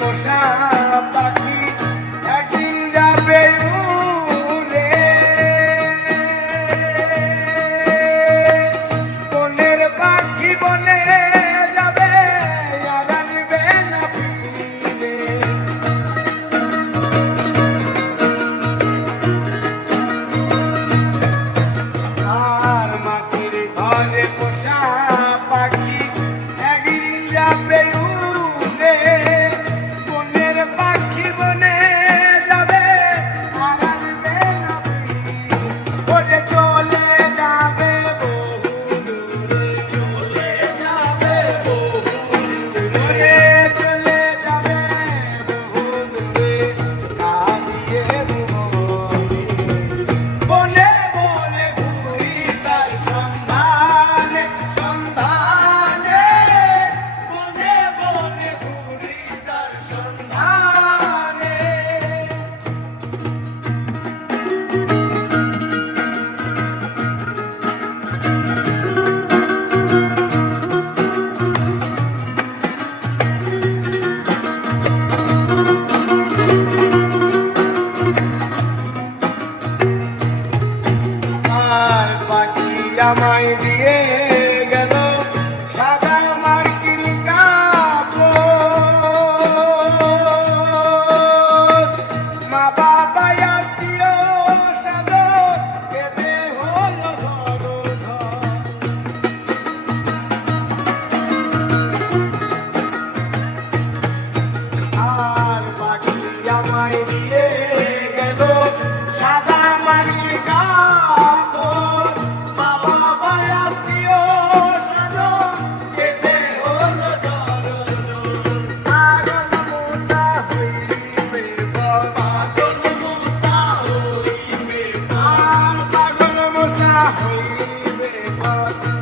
কোষা Almighty. baby, baby.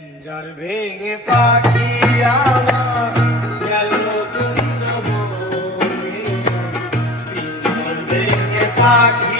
পিঞ্জর ভেঙে পাখি গেল পিঞ্জর পাখি